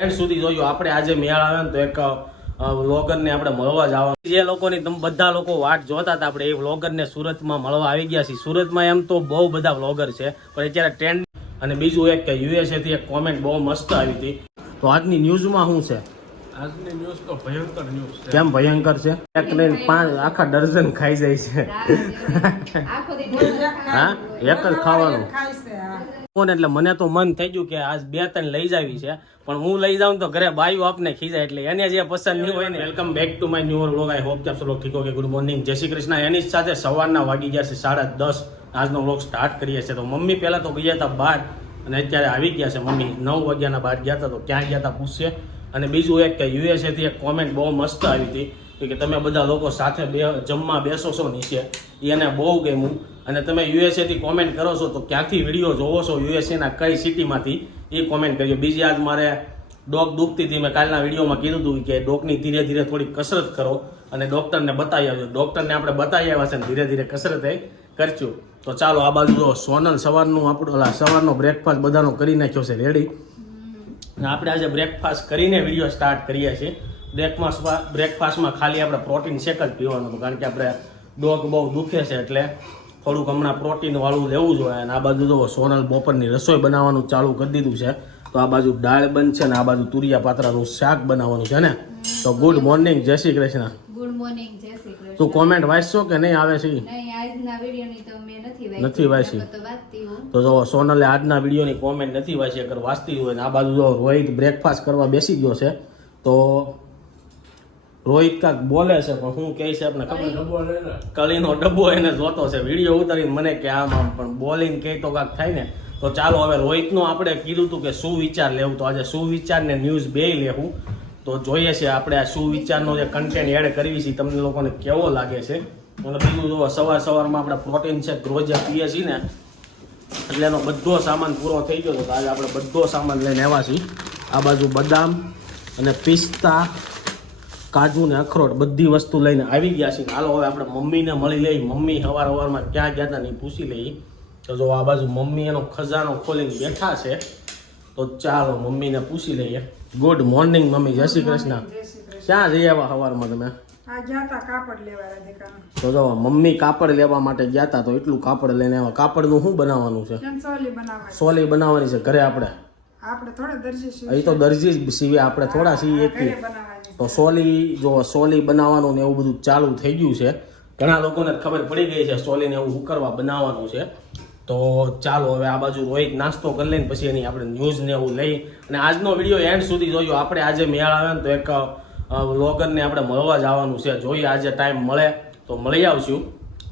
And સુધી જોયું. આપણે આજે મેળ આવે ને તો એક વ્લોગરને આપણે મળવા જવાનું જે લોકોની તમે બધા લોકો વાટ જોતા હતા આપણે એ વ્લોગરને સુરતમાં મળવા આવી ગયા છીએ. સુરતમાં એમ તો બહુ બધા વ્લોગર છે પણ અત્યારે ટ્રેન્ડ અને બીજું એક કે યુએસએ થી એક કોમેન્ટ બહુ મસ્ત આવી હતી. તો આજની ન્યૂઝમાં શું છે? આજની ન્યૂઝ તો ભયંકર ન્યૂઝ છે. કેમ ભયંકર છે? એક ને પાંચ આખા ડઝન ખાઈ જાય છે. હા? એક જ ખાવાનું? કોણ એટલે મને તો મન થઈ ગયું કે આજ બે ત્રણ લઈ જાવી છે. પણ હું લઈ જાઉં તો ઘરે બાયું આપને ખીજાય એટલે એને જે પસંદ નહીં હોય ને welcome back to my new vlog I hope કે ઠીક કે ગુડ મોર્નિંગ. જય શ્રી કૃષ્ણ. એની સાથે સવારના વાગી ગયા છે સાડા દસ. આજનો વ્લોગ સ્ટાર્ટ કરીએ છીએ. તો મમ્મી પહેલાં તો ગયા હતા બહાર અને અત્યારે આવી ગયા છે મમ્મી. નવ વાગ્યાના બહાર ગયા હતા તો ક્યાં ગયા હતા પૂછશે. અને બીજું એક કે યુએસએથી એક કોમેન્ટ બહુ મસ્ત આવી હતી. કે તમે બધા લોકો સાથે બે જમવા બેસો છો નીચે. એને બહુ ગમ્યું. અને તમે યુએસએથી કોમેન્ટ કરો છો તો ક્યાંથી વીડિયો જોવો છો યુએસએના કઈ સિટીમાંથી એ કોમેન્ટ કરજો. બીજી આજ મારે ડોક દુખતી હતી. મેં કાલના વિડીયોમાં કીધું હતું કે ડોકની ધીરે ધીરે થોડી કસરત કરો અને ડૉક્ટરને બતાવી આવજો. ડોક્ટરને આપણે બતાવી આવ્યા છે ને ધીરે ધીરે કસરત એ કરશું. તો ચાલો આ બાજુ જો સોનલ સવારનું આપણું, ઓલા સવારનો બ્રેકફાસ્ટ બધાનો કરી નાખ્યો છે. રેડી આપણે આજે બ્રેકફાસ્ટ કરીને વીડિયો સ્ટાર્ટ કરીએ છીએ. બ્રેકફાસ્ટ બ્રેકફાસ્ટમાં ખાલી આપણે પ્રોટીન શેક જ પીવાનું હતું કારણ કે આપણે ડોગ બહુ દુખે છે એટલે થોડુંક હમણાં પ્રોટીનવાળું લેવું જોઈએ અને આ બાજુ તો સોનલ બપોરની રસોઈ બનાવવાનું ચાલુ કરી દીધું છે તો આ બાજુ દાળ બંધ છે ને આ બાજુ તુરિયા પાત્રાનું શાક બનાવવાનું છે ને? તો ગુડ મોર્નિંગ જય શ્રી કૃષ્ણ. ગુડ મોર્નિંગ જય શ્રી કૃષ્ણ. તું કોમેન્ટ વાંચશો કે નહીં આવે છે? નથી વાંચી. તો જો સોનલે આજના વિડીયોની કોમેન્ટ નથી વાંચી અગર વાંચતી હોય ને આ બાજુ જો રોહિત બ્રેકફાસ્ટ કરવા બેસી ગયો છે તો રોહિત કાંક બોલે છે પણ શું કહે છે આપણે ખબર? કલીનો ડબ્બો એને જોતો છે. વીડિયો ઉતારીને મને કે આમ આમ પણ બોલિંગ કહે તો કાંક થાય ને. તો ચાલો હવે રોહિતનું આપણે કીધું હતું કે શું વિચાર લેવું? તો આજે શું વિચાર ને ન્યૂઝ બે લેવું. તો જોઈએ છે આપણે આ શું વિચારનો જે કન્ટેન્ટ એડ કરવી છે તમને લોકોને કેવો લાગે છે? અને બીજું જો સવાર સવારમાં આપણે પ્રોટીન છે રોજ પીએ છીએ ને એટલે એનો બધો સામાન પૂરો થઈ ગયો તો આજે આપણે બધો સામાન લઈને આવ્યા છીએ. આ બાજુ બદામ અને પિસ્તા કાજુ ને અખરોટ બધી વસ્તુ લઈને આવી ગયા છીએ. હાલો હવે આપણે મમ્મીને મળી લઈ. મમ્મી હવાર હવારમાં ક્યાં ગયા હતા ને પૂછી લઈ. તો જો આ બાજુ મમ્મી એનો ખજાનો ખોલીને બેઠા છે. તો ચાલો મમ્મીને પૂછી લઈએ. ગુડ મોર્નિંગ મમ્મી. જય શ્રી કૃષ્ણ. ક્યાં જઈ આવ્યા સવારમાં તમે? તા જો મમ્મી કાપડ લેવા માટે ગયા હતા તો એટલું કાપડ લઈને આવ્યા. કાપડનું શું બનાવવાનું છે? સોલી બનાવવાની? છે ઘરે આપણે? આપણે થોડા દરજી અહીં તો દરજી જ સીવે આપણે થોડા સીવીએ તો સોલી, જો સોલી બનાવવાનું ને એવું બધું ચાલુ થઈ ગયું છે. ઘણા લોકોને ખબર પડી ગઈ છે સોલીને એવું ઉકરવા બનાવવાનું છે. તો ચાલો હવે આ બાજુ રોહિત નાસ્તો કરી લઈને પછી એની આપણે ન્યૂઝને એવું લઈ. અને આજનો વીડિયો એન્ડ સુધી જોયો આપણે આજે મેળ આવે ને તો એક વ્લોગરને આપણે મળવા જવાનું છે. જોઈએ આજે ટાઈમ મળે તો મળી આવશું.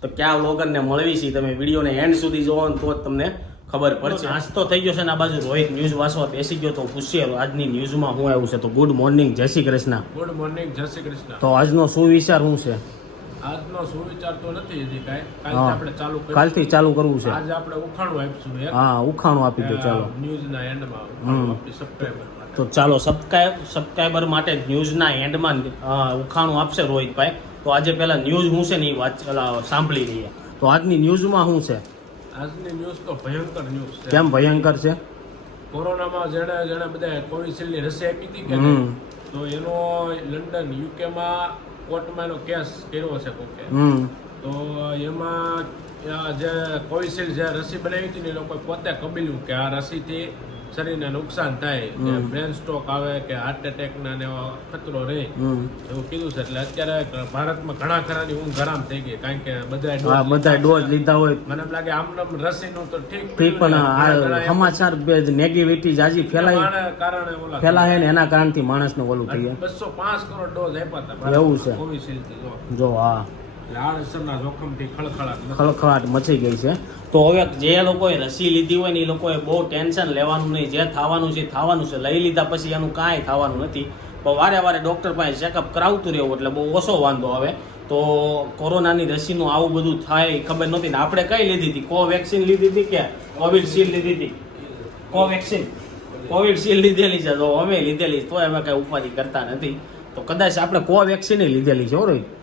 તો ક્યાં વ્લોગરને મળવી છે તમે વિડીયોને એન્ડ સુધી જોવો ને તો જ તમને ખબર પડશે. નાસ્તો થઈ ગયો છે ને આ બાજુ રોહિત ન્યૂઝ વાંચવા બેસી ગયો તો પૂછીએ આજની ન્યૂઝમાં શું આવ્યું છે? તો ગુડ મોર્નિંગ જય શ્રી કૃષ્ણ. ગુડ મોર્નિંગ જય શ્રી કૃષ્ણ. તો આજનો શું વિચાર શું છે? આજનો સુવિચાર તો નથી હજી કાંઈ. કાલથી આપણે ચાલુ કાલથી ચાલુ કરવું છે. આજે આપણે ઉખાણું આપીશું હા ઉખાણું આપી દો ચાલો. ન્યૂઝના એન્ડમાં માટે. તો ચાલો સબસ્ક્રાઈબ સબસ્ક્રાઈબર માટે ન્યૂઝના એન્ડમાં ઉખાણું આપશે રોહિતભાઈ. તો આજે પહેલા ન્યૂઝ શું છે ને એ વાત સાંભળી લઈએ. તો આજની ન્યૂઝમાં શું છે? આજની ન્યૂઝ તો ભયંકર ન્યૂઝ છે. કેમ ભયંકર છે? કોરોનામાં જેણે જેણે બધા કોવિશિલ્ડની રસી આપી હતી કે તો એનો લંડન યુકેમાં કોર્ટમાં એનો કેસ કર્યો છે કોકે. તો એમાં આ જે કોવિશિલ્ડ જે રસી બનાવી હતી ને એ લોકોએ પોતે કબીલ્યું કે આ રસીથી શરીરને નુકસાન થાય કે બ્રેન સ્ટ્રોક આવે કે હાર્ટ એટેક ના ને એવો ખતરો રહે એવું કીધું છે. એટલે અત્યારે ભારતમાં ઘણા ખરાની ઊંઘ હરામ થઈ ગઈ કારણ કે બધા બધા ડોઝ લીધા હોય. મને એમ લાગે આમ રસી રસીનું તો ઠીક ઠીક પણ સમાચાર નેગેટિવિટી જાજી ફેલાય. કારણે ફેલાય ને એના કારણથી માણસને ઓલું થઈ જાય. બસો પાંચ કરોડ ડોઝ આપ્યા હતા એવું છે. જો હા. આ અસરના જોખમથી ખળખળાટ ખળખળાટ મચી ગઈ છે. તો હવે જે લોકોએ રસી લીધી હોય ને એ લોકોએ બહુ ટેન્શન લેવાનું નહીં. જે થવાનું છે થવાનું છે. લઈ લીધા પછી એનું કાંઈ થવાનું નથી. પણ વારે વારે ડૉક્ટર પાસે ચેકઅપ કરાવતું રહેવું એટલે બહુ ઓછો વાંધો આવે. તો કોરોનાની રસીનું આવું બધું થાય ખબર નહોતી. ને આપણે કઈ લીધી હતી? કોવેક્સિન લીધી હતી કે કોવિડશીલ્ડ લીધી હતી? કોવેક્સિન. કોવિડશીલ્ડ લીધેલી છે. તો અમે લીધેલી તો અમે કાંઈ ઉપાધિ કરતા નથી. તો કદાચ આપણે કોવેક્સિન લીધેલી છે રોહિત.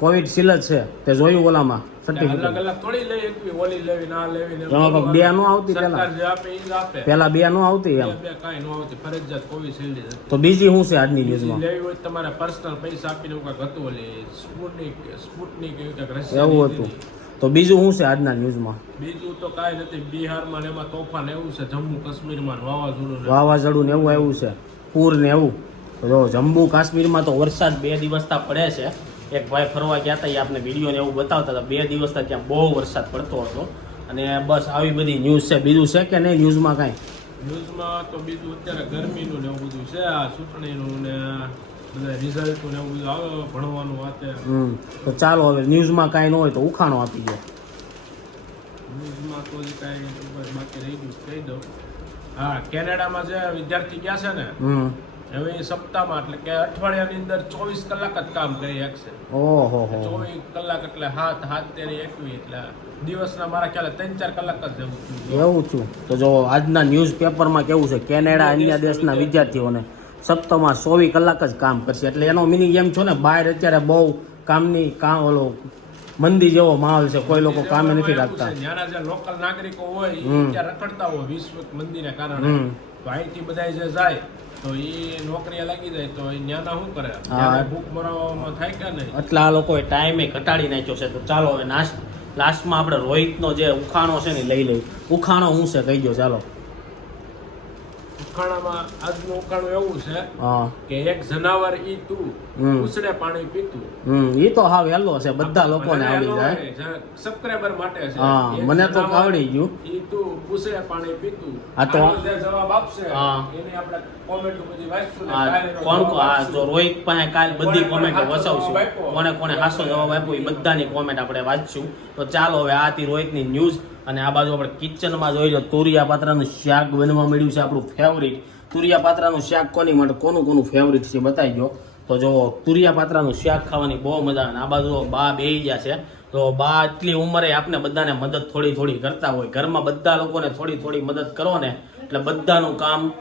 કોવિડ જ છે. તે જોયું ઓલામાં સર્ટિફિકેટ અલગ અલગ થોડી લઈ એકવી ઓલી લેવી ના લેવી ને બે નો આવતી પેલા. જે આપે ઈ જ આપે. પેલા બે નો આવતી એમ. બે બે કાંઈ આવતી ફરજિયાત કોવિશિલ્ડ જ તો બીજી શું છે આજની ન્યૂઝમાં? લેવી હોય તમારે પર્સનલ પૈસા આપીને એવું કાંઈક હતું ઓલી સ્પુટનિક સ્પુટનિક એવું કાંઈક રશિયાની એવું હતું. તો બીજું શું છે આજના ન્યૂઝમાં? બીજું તો કાંઈ નથી. બિહારમાં ને એમાં તોફાન એવું છે જમ્મુ કાશ્મીરમાં વાવાઝોડું વાવાઝોડું ને એવું આવ્યું છે. પૂર ને એવું. જો જમ્મુ કાશ્મીરમાં તો વરસાદ બે દિવસથી પડે છે. એક ભાઈ ફરવા ગયા હતા એ આપણે વીડિયો ને એવું બતાવતા હતા બે દિવસથી ત્યાં બહુ વરસાદ પડતો હતો. અને બસ આવી બધી ન્યૂઝ છે. બીજું છે કે નહીં ન્યૂઝમાં કાંઈ? ન્યૂઝમાં તો બીજું અત્યારે ગરમીનું ને એવું બધું છે આ ચૂંટણીનું ને બધા રિઝલ્ટનું ને એવું બધું આવે ભણવાનું વાતે. તો ચાલો હવે ન્યૂઝમાં કાંઈ ન હોય તો ઉખાણો આપી દો. ન્યૂઝમાં તો કાંઈ બાકી રહી ગયું કહી દઉં. હા કેનેડામાં જે વિદ્યાર્થી ગયા છે ને હવે એ સપ્તાહમાં એટલે કે અઠવાડિયાની અંદર ચોવીસ કલાક જ કામ કરી શકશે. ઓહો ચોવીસ કલાક એટલે હાથ હાથ તેની એકવી એટલે દિવસના મારા ખ્યાલે ત્રણ ચાર કલાક જ જવું છું. એવું છું. તો જો આજના ન્યૂઝ પેપરમાં કેવું છે? કેનેડા અન્ય દેશના વિદ્યાર્થીઓને સપ્તાહમાં ચોવીસ કલાક જ કામ કરશે. એટલે એનો મિનિંગ એમ છો ને બહાર અત્યારે બહુ કામની કામ ઓલો મંદી જેવો માહોલ છે. કોઈ લોકો કામે નથી રાખતા. ત્યાંના જે લોકલ નાગરિકો હોય ત્યાં રખડતા હોય વિશ્વ મંદીને કારણે. તો અહીંથી બધા જે જાય તો એ નોકરીએ લાગી જાય તો એ ન્યાના શું કરે? ભૂખ મરાવવામાં થાય કે નહીં? એટલે આ લોકોએ ટાઈમે ઘટાડી નાખ્યો છે. તો ચાલો હવે નાશ લાસ્ટમાં આપણે રોહિતનો જે ઉખાણો છે ને લઈ લઈ ઉખાણો હું છે? કહી દો ચાલો. ઉખાણામાં આજનું ઉખાણું એવું છે કે એક જનાવર ઈ તું ઉસળે પાણી પીતું. ઈ તો હા હેલો છે બધા લોકોને આવડી જાય. સબસ્ક્રાઇબર માટે છે. હા, મને તો આવડી ગયું. ઈ તું ઉસળે પાણી પીતું. આ તો- જે જવાબ આપશે એને આપણે કોમેન્ટ બધી વાંચશું કોણ જવાબ આ તો રોહિત પાસે કાલ બધી કોણે કોણે કોમેન્ટ વસાવશું. કોને કોને હાસો જવાબ આપ્યો એ બધાની કોમેન્ટ આપણે વાંચશું. તો ચાલો હવે આથી રોહિત રોહિતની ન્યૂઝ અને આ બાજુ આપણે કિચનમાં જોઈ લો તુરિયા પાત્રાનું શાક બનવા મળ્યું છે આપણું ફેવરિટ તુરિયા પાત્રાનું શાક કોની માટે? કોનું કોનું ફેવરિટ છે બતાવી દો. તો જો તુરિયા પાત્રાનું શાક ખાવાની બહુ મજા આવે. અને આ બાજુ બા બેહી ગયા છે. તો બા એટલી ઉંમરે આપણે બધાને મદદ થોડી થોડી કરતા હોય. ઘરમાં બધા લોકોને થોડી થોડી મદદ કરો ને એટલે બધાનું કામ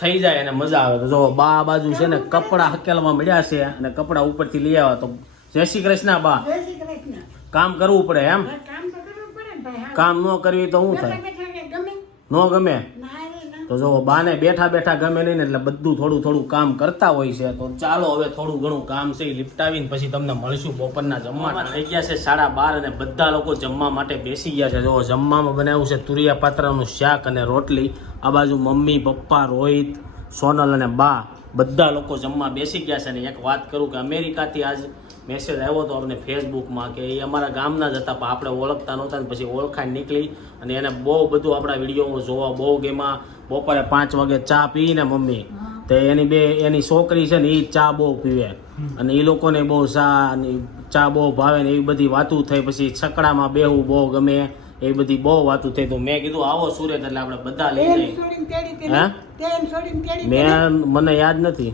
થઈ જાય અને મજા આવે. તો જો બા આ બાજુ છે ને કપડા હકેલમાં મળ્યા છે અને કપડા ઉપરથી લઈ આવ્યા. તો જય શ્રી કૃષ્ણ બા. કામ કરવું પડે એમ કામ તો કરવું પડે ને ભાઈ હા. કામ ન કરવી તો શું થાય? ન ગમે? તો જો બાને બેઠા બેઠા ગમે નહીં ને એટલે બધું થોડું થોડું કામ કરતા હોય છે તો ચાલો હવે થોડું ઘણું કામ છે એ લિપટાવીને પછી તમને મળશું બપોરના જમવા થઈ ગયા છે સાડા બાર અને બધા લોકો જમવા માટે બેસી ગયા છે. જો જમવામાં બનાવ્યું છે તુરિયા પાત્રાનું શાક અને રોટલી. આ બાજુ મમ્મી પપ્પા રોહિત સોનલ અને બા બધા લોકો જમવા બેસી ગયા છે અને એક વાત કરું કે અમેરિકાથી આજ મેસેજ આવ્યો હતો અમને ફેસબુકમાં કે એ અમારા ગામના જ હતા પણ આપણે ઓળખતા નહોતા ને પછી ઓળખાણ નીકળી અને એને બહુ બધું આપણા વીડિયો જોવા બહુ ગેમાં. બપોરે પાંચ વાગે ચા પીને મમ્મી. તો એની બે એની છોકરી છે ને એ ચા બહુ પીવે. અને એ લોકોને બહુ ચા અને ચા બહુ ભાવે ને એવી બધી વાતું થઈ પછી છકડામાં બેહવું બહુ ગમે એવી બધી બહુ વાતું થઈ. તો મેં કીધું આવો સુરત એટલે આપણે બધા લઈ જઈએ. હે? મેં મને યાદ નથી.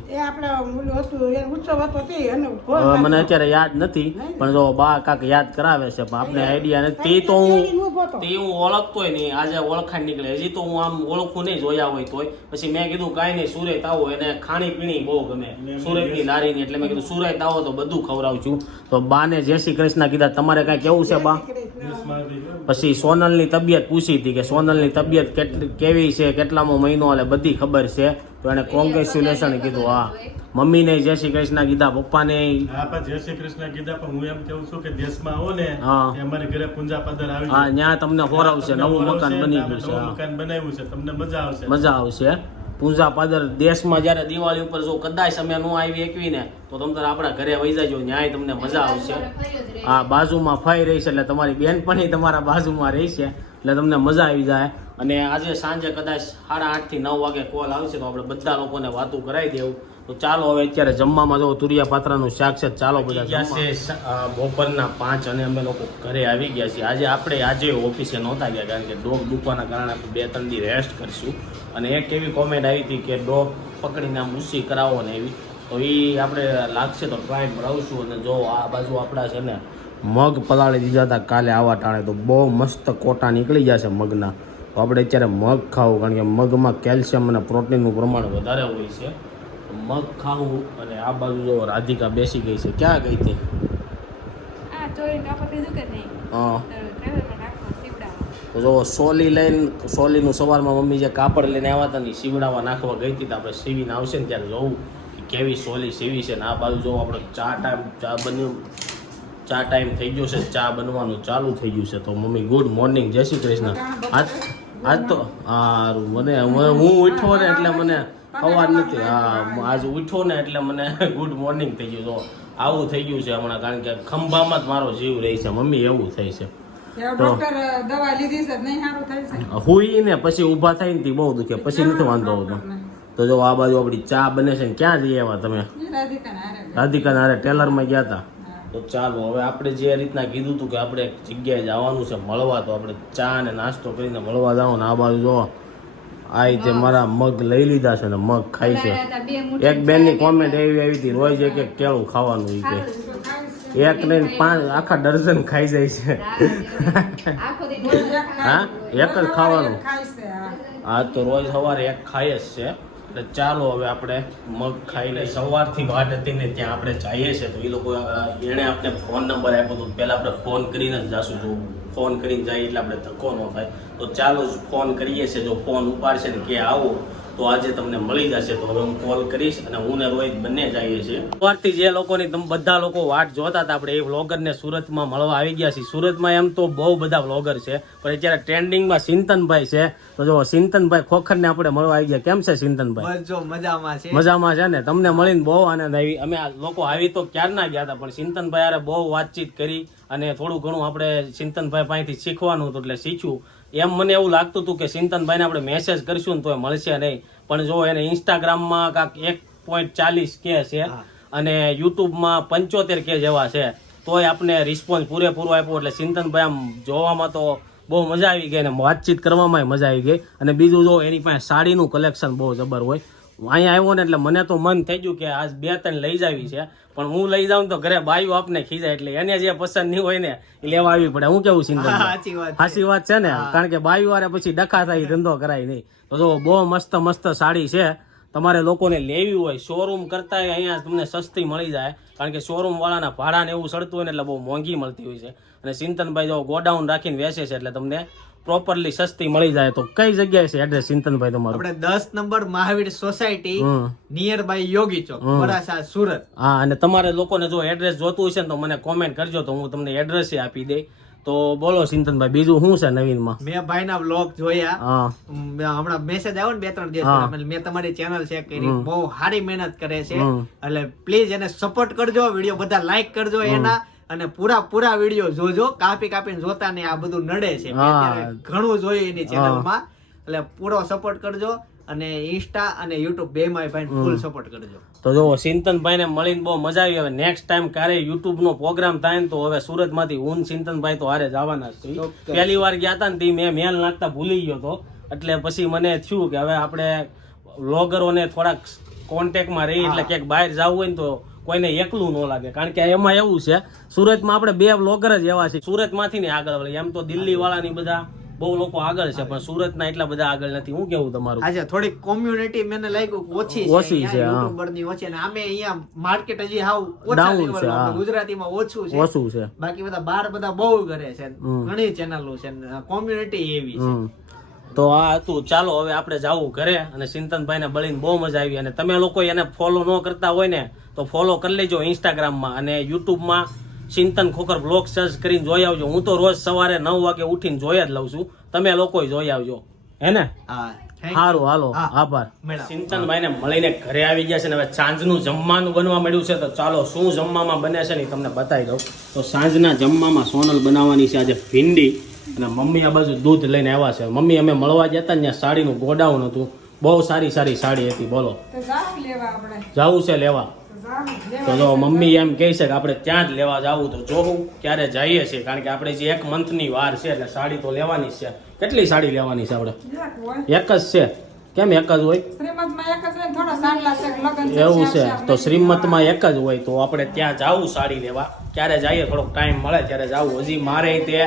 મને અત્યારે યાદ નથી પણ જો બા કાક યાદ કરાવે છે પણ આપણે આઈડિયા નથી. તે તો હું તે હું ઓળખતોય નહીં. આજે ઓળખાણ નીકળે. હજી તો હું આમ ઓળખું નહીં જોયા હોય તોય. પછી મેં કીધું કાંઈ નહીં સુરત આવો. એને ખાણી પીણી બહુ ગમે. સુરતની લારીની એટલે મેં કીધું સુરત આવો તો બધું ખવડાવું છું. તો બાને જય શ્રી કૃષ્ણ કીધા તમારે કાંઈ કેવું છે બા? પછી સોનલની તબિયત પૂછી હતી કે સોનલની તબિયત કેટલી કેવી છે કેટલામો મહિનો એટલે બધી ખબર છે. તો એને કોંગ્રેચ્યુલેશન કીધું હા. મમ્મીને જય શ્રી કૃષ્ણ કીધા પપ્પાને જય શ્રી કૃષ્ણ કીધા પણ હું એમ કેવું છું કે દેશમાં આવો ને હા. અમારે ઘરે પૂંજા પદર આવી હા ત્યાં તમને હોરાવશે નવું મકાન બની ગયું છે મકાન બનાવ્યું છે તમને મજા આવશે. મજા આવશે. પૂજા પાદર દેશમાં જ્યારે દિવાળી ઉપર જો કદાચ અમે નો આવી એકવી ને તો તમ આપણા ઘરે વહી જાજો ન્યાય તમને મજા આવશે. હા બાજુમાં ફાઈ રહી છે એટલે તમારી બેનપણી તમારા બાજુમાં રહી છે એટલે તમને મજા આવી જાય. અને આજે સાંજે કદાચ સાડા આઠથી નવ વાગે કોલ આવશે તો આપણે બધા લોકોને વાતું કરાવી દેવું. તો ચાલો હવે અત્યારે જમવામાં જો તુરિયા પાત્રાનું શાક છે ચાલો બધા ગયા છે બપોરના પાંચ અને અમે લોકો ઘરે આવી ગયા છીએ. આજે આપણે આજે ઓફિસે નહોતા ગયા કારણ કે ડોગ દુખવાના કારણે બે ત્રણ દી રેસ્ટ કરીશું. અને એક એવી કોમેન્ટ આવી હતી કે ડોગ પકડીને આમ ઉસી કરાવો ને એવી. તો એ આપણે લાગશે તો ટ્રાય કરાવશું અને જો આ બાજુ આપણા છે ને મગ પલાળી દીધા હતા કાલે આવા ટાણે તો બહુ મસ્ત કોટા નીકળી જશે મગના. તો આપણે અત્યારે મગ ખાવું કારણ કે મગમાં કેલ્શિયમ અને પ્રોટીનનું પ્રમાણ વધારે હોય છે. મગ ખાવું અને આ બાજુ જો રાધિકા બેસી ગઈ છે. ક્યાં ગઈ હતી? હા. તો જો સોલી લઈને, સોલીનું સવારમાં મમ્મી જે કાપડ લઈને આવ્યા હતા ને સીવડાવવા નાખવા ગઈ હતી, તો આપણે સીવીને આવશે ને ત્યારે જોવું કે કેવી સોલી સીવી છે ને આ બાજુ જોવું આપણે ચા ટાઈમ, ચા બન્યું, ચા ટાઈમ થઈ ગયો છે, ચા બનવાનું ચાલુ થઈ ગયું છે, તો મમ્મી ગુડ મોર્નિંગ, જય શ્રી કૃષ્ણ. આજ આજ તો, હારું, મને હું ઉઠો ને એટલે મને ખબર નથી, હા, આજ ઉઠો ને એટલે મને ગુડ મોર્નિંગ થઈ ગયું તો આવું થઈ ગયું છે હમણાં, કારણ કે ખંભામાં જ મારો જીવ રહી છે, મમ્મી એવું થઈ છે. હુઈ ને પછી ઊભા થાય ને તે બહુ દુખે. પછી નથી વાંધો આવતો. તો જો આ બાજુ આપણી ચા બને છે ને ક્યાં જઈએ એવા તમે? રાધિકા હારે. હારે ટેલરમાં ગયા હતા તો ચાલો હવે આપણે જે રીતના કીધું હતું કે આપણે એક જગ્યાએ જવાનું છે મળવા તો આપણે ચા ને નાસ્તો કરીને મળવા જાવ ને આ બાજુ જો. આ રીતે મારા મગ લઈ લીધા છે ને મગ ખાય છે. એક બેનની કોમેન્ટ એવી આવી હતી રોજ એક એક કેળું ખાવાનું એ કે. એક નહીં પાંચ, આખા ડર્ઝન ખાઈ જાય છે. હા? એક જ ખાવાનું? હા, તો રોજ સવારે એક ખાય જ છે. એટલે ચાલો હવે આપણે મગ ખાઈને સવારથી વાટ હતી ને ત્યાં આપણે જઈએ છીએ. તો એ લોકો, એણે આપણે ફોન નંબર આપ્યો હતો પહેલાં આપણે ફોન કરીને જ જાશું. જો ફોન કરીને જઈએ એટલે આપણે ધક્કો ન થાય. તો ચાલો જ ફોન કરીએ છીએ. જો ફોન ઉપાડશે ને કે આવો તો આજે તમને મળી જશે. તો હવે હું કોલ કરીશ અને હું ને રોહિત બંને જઈએ છીએ. સવારથી જે લોકોની તમે બધા લોકો વાટ જોતા હતા આપણે એ વ્લોગરને સુરતમાં મળવા આવી ગયા છીએ. સુરતમાં એમ તો બહુ બધા વ્લોગર છે પણ અત્યારે ટ્રેન્ડિંગમાં સિંતનભાઈ છે. તો જો સિંતનભાઈ ખોખરને આપણે મળવા આવી ગયા. કેમ છે સિંતનભાઈ? જો મજામાં છે. મજામાં છે ને? તમને મળીને બહુ આનંદ આવી. અમે લોકો આવી તો ક્યારના ગયા હતા પણ સિંતનભાઈ આરે બહુ વાતચીત કરી અને થોડું ઘણું આપણે સિંતનભાઈ પાસેથી શીખવાનું હતું એટલે શીખ્યું. એમ મને એવું લાગતું હતું કે ચિંતનભાઈને આપણે મેસેજ કરીશું ને તો મળશે નહીં. પણ જો એને ઇન્સ્ટાગ્રામમાં કાંક એક પોઈન્ટ ચાલીસ કે છે અને યુટ્યુબમાં પંચોતેર કે જેવા છે તોય આપણે રિસ્પોન્સ પૂરેપૂરો આપ્યો. એટલે ચિંતનભાઈ આમ જોવામાં તો બહુ મજા આવી ગઈ અને વાતચીત કરવામાં મજા આવી ગઈ. અને બીજું જો એની પાસે સાડીનું કલેક્શન બહુ જબર હોય અહીંયા આવ્યો ને એટલે મને તો મન થઈ ગયું કે આજ બે ત્રણ લઈ જાવી છે. પણ હું લઈ જાઉં તો ઘરે બાયું આપને ખીજાય એટલે એને જે પસંદ નહીં હોય ને એ લેવા આવી પડે. હું કેવું સિંધુ સાચી વાત છે. ને? કારણ કે બાયું વારે પછી ડખા થાય ધંધો કરાય નહીં. તો જો બહુ મસ્ત મસ્ત સાડી છે. તમારે લોકોને લેવી હોય શોરૂમ કરતા અહીંયા તમને સસ્તી મળી જાય. કારણ કે શોરૂમ વાળાના ભાડા ને એવું સડતું હોય ને એટલે બહુ મોંઘી મળતી હોય છે. અને સિંતનભાઈ જો ગોડાઉન રાખીને વેચે છે એટલે તમને પ્રોપરલી સસ્તી મળી જાય તો કઈ જગ્યાએ છે એડ્રેસ ચિંતનભાઈ તમારું? આપણે દસ number Mahavir society near by Yogi Chowk બરાસા Surat. હા અને તમારે લોકોને જો એડ્રેસ જોતું હશે ને તો મને કોમેન્ટ કરજો તો હું તમને એડ્રેસ આપી દઈ. તો બોલો ચિંતનભાઈ બીજું શું છે નવીનમાં? મેં ભાઈના બ્લોગ જોયા. હમણાં મેસેજ આવ્યો ને બે ત્રણ દિવસ મેં તમારી ચેનલ ચેક કરી. બહુ સારી મહેનત કરે છે. એટલે પ્લીઝ એને સપોર્ટ કરજો વીડિયો બધા લાઈક કરજો એના. અને પૂરા પૂરા વીડિયો જોજો. કાપી કાપીને જોતા નહીં આ બધું નડે છે. ઘણું જોયું એની ચેનલમાં એટલે પૂરો સપોર્ટ કરજો અને ઇન્સ્ટા અને યુટ્યુબ બે માં ભાઈ ફૂલ સપોર્ટ કરજો. તો જો સિંતનભાઈ ને મળીને બહુ મજા આવી. હવે નેક્સ્ટ ટાઈમ ક્યારે યુટ્યુબ નો પ્રોગ્રામ થાય ને તો હવે સુરતમાંથી હું સિંતનભાઈ તો હારે જવાના જ પહેલી વાર ગયા હતા ને તે મેં મેલ નાખતા ભૂલી ગયો તો. એટલે પછી મને થયું કે હવે આપણે વ્લોગરોને થોડાક કોન્ટેક્ટમાં રહી એટલે ક્યાંક બહાર જવું હોય ને તો કોઈને એકલું ન લાગે. કારણ કે એમાં એવું છે સુરતમાં આપણે બે બ્લોગર જ એવા છે સુરતમાંથી ને આગળ વળી. એમ તો દિલ્હી વાળાની બધા બહુ લોકો આગળ છે પણ સુરતના એટલા બધા આગળ નથી. હું કેવું તમારું? આજે થોડીક કોમ્યુનિટી મને લાગ્યું ઓછી ઓછી છે, હા. યુટ્યુબરની ઓછી અને અમે અહીંયા માર્કેટ હજી હાવ ઓછા નું. હા. ગુજરાતીમાં ઓછું છે. ઓછું છે. બાકી બધા બાર બધા બહુ કરે છે. ઘણી ચેનલો છે કોમ્યુનિટી એવી છે. તો આ હતું. ચાલો હવે આપણે જવું ઘરે અને સિંતનભાઈને બળીને બહુ મજા આવી. અને તમે લોકો એને ફોલો ન કરતા હોય ને તો ફોલો કરી લેજો ઇન્સ્ટાગ્રામમાં અને યુટ્યુબમાં ચિંતન ખોખર બ્લોગ સર્ચ કરીને જોઈ આવજો. હું તો રોજ સવારે નવ વાગે ઉઠીને જોઈ જ લઉં છું. તમે લોકો જોઈ આવજો. હે ને. સારું હાલો. આભાર. મેળા. ચિંતનભાઈ ને મળીને ઘરે આવી ગયા છે ને હવે સાંજનું જમવાનું બનવા મળ્યું છે. તો ચાલો શું જમવામાં બને છે ને તમને બતાવી દઉં. તો સાંજના જમવામાં સોનલ બનાવવાની છે આજે ભીંડી. અને મમ્મી આ બાજુ દૂધ લઈને આવ્યા છે. મમ્મી અમે મળવા જતા ત્યાં સાડીનું ગોડાઉન હતું. બહુ સારી સારી સાડી હતી બોલો. જાવ છે લેવા. તો જો મમ્મી એમ કહે છે કે આપણે ત્યાં જ લેવા જવું. તો જોવું ક્યારે જઈએ છીએ કારણ કે આપણે જે એક મંથની વાર છે એટલે સાડી તો લેવાની જ છે. કેટલી સાડી લેવાની છે આપણે? એક જ છે. કેમ એક જ હોય? એવું છે. તો શ્રીમતમાં એક જ હોય તો આપણે ત્યાં જાવું સાડી લેવા. ક્યારે જઈએ થોડોક ટાઈમ મળે ત્યારે જવું હજી મારે તે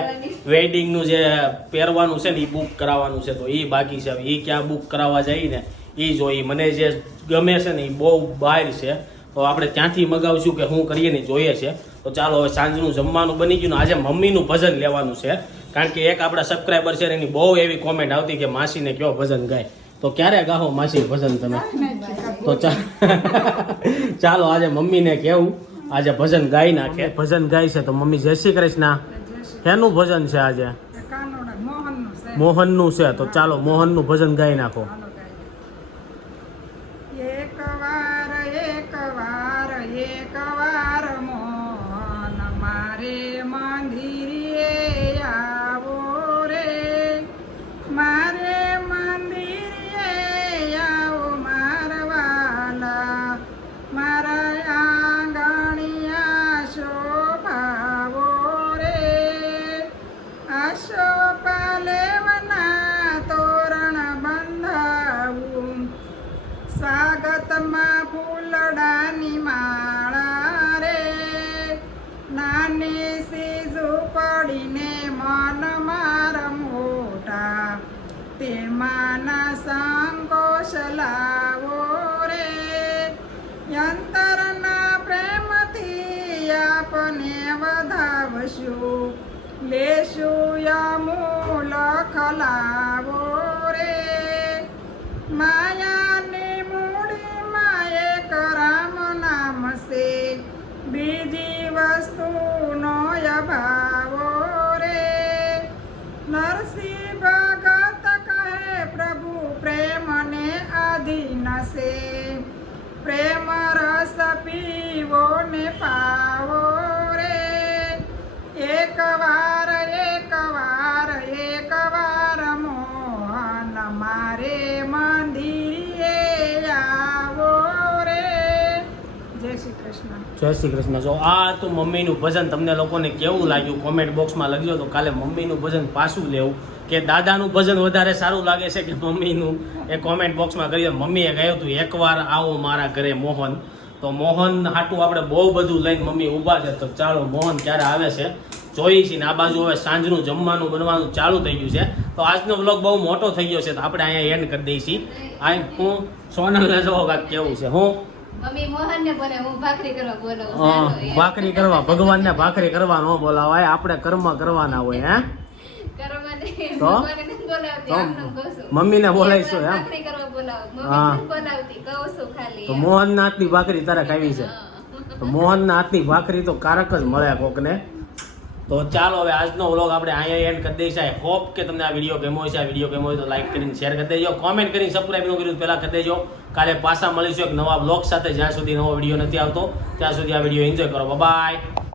વેડિંગનું જે પહેરવાનું છે ને એ બુક કરાવવાનું છે. તો એ બાકી છે. એ ક્યાં બુક કરાવવા જઈએ ને એ જોઈ મને જે ગમે છે ને એ બહુ બહાર છે. તો આપણે ત્યાંથી મગાવશું કે શું કરીએ ને જોઈએ છે. તો ચાલો હવે સાંજનું જમવાનું બની ગયું ને આજે મમ્મીનું ભજન લેવાનું છે. કારણ કે એક આપણા સબસ્ક્રાઈબર છે એની બહુ એવી કોમેન્ટ આવતી કે માસીને કયો ભજન ગાય. તો ક્યારે ગાહો માસી ભજન તમે? તો ચા- ચાલો આજે મમ્મીને કેવું આજે ભજન ગાઈ નાખે. ભજન ગાય છે તો મમ્મી જય શ્રી કૃષ્ણ. શેનું ભજન છે આજે? મોહનનું છે તો ચાલો મોહનનું ભજન ગાઈ નાખો. ખલાવો જય શ્રી કૃષ્ણ. જો આ હતું મમ્મીનું ભજન, તમને લોકોને કેવું લાગ્યું? કોમેન્ટ બોક્સમાં લખજો તો કાલે મમ્મીનું ભજન પાછું લેવું. કે દાદાનું ભજન વધારે સારું લાગે છે કે મમ્મીનું? એ કોમેન્ટ બોક્સમાં કરી દો. મમ્મીએ કહ્યું હતું, એકવાર આવો મારા ઘરે મોહન. તો મોહન હાટું આપણે બહુ બધું લઈને મમ્મી ઊભા છે. તો ચાલો, મોહન ક્યારે આવે છે? જોઈ છીએ ને આ બાજુ હવે સાંજનું જમવાનું બનવાનું ચાલુ થઈ ગયું છે. તો આજનો વ્લોગ બહુ મોટો થઈ ગયો છે. તો આપણે અહીંયા એન્ડ કરી દઈશી. આ હું સોનલને જોવો કેવું છે. હું મમ્મી મોહન ને ભાખરી કરવા ભગવાન ને ભાખરી કરવા ભગવાનને ભાખરી કરવા ન બોલાવાય આપણે કર્મ કરવાના હોય હે. તો? નથી છું. મમ્મીને બોલાવીશું, એમ? મમ્મી હા. નથી તો મોહનના હાથની ભાખરી તારે ખાવી છે હા. તો મોહનના હાથની ભાખરી તો કારક જ મળે કોકને તો ચાલો હવે આજનો વ્લોગ આપણે અહીંયા એન્ડ કરી દઈશ. આઈ હોપ કે તમને આ વીડિયો ગમ્યો હશે. આ વીડિયો ગમ્યો હોય તો લાઈક કરીને શેર કરી દેજો. કોમેન્ટ કરીને સબસ્ક્રાઈબ ન કર્યું પહેલાં કરી દેજો. કાલે પાછા મળીશું એક નવા બ્લોગ સાથે. જ્યાં સુધી નવો વીડિયો નથી આવતો, ત્યાં સુધી આ વીડિયો એન્જોય કરો. બાય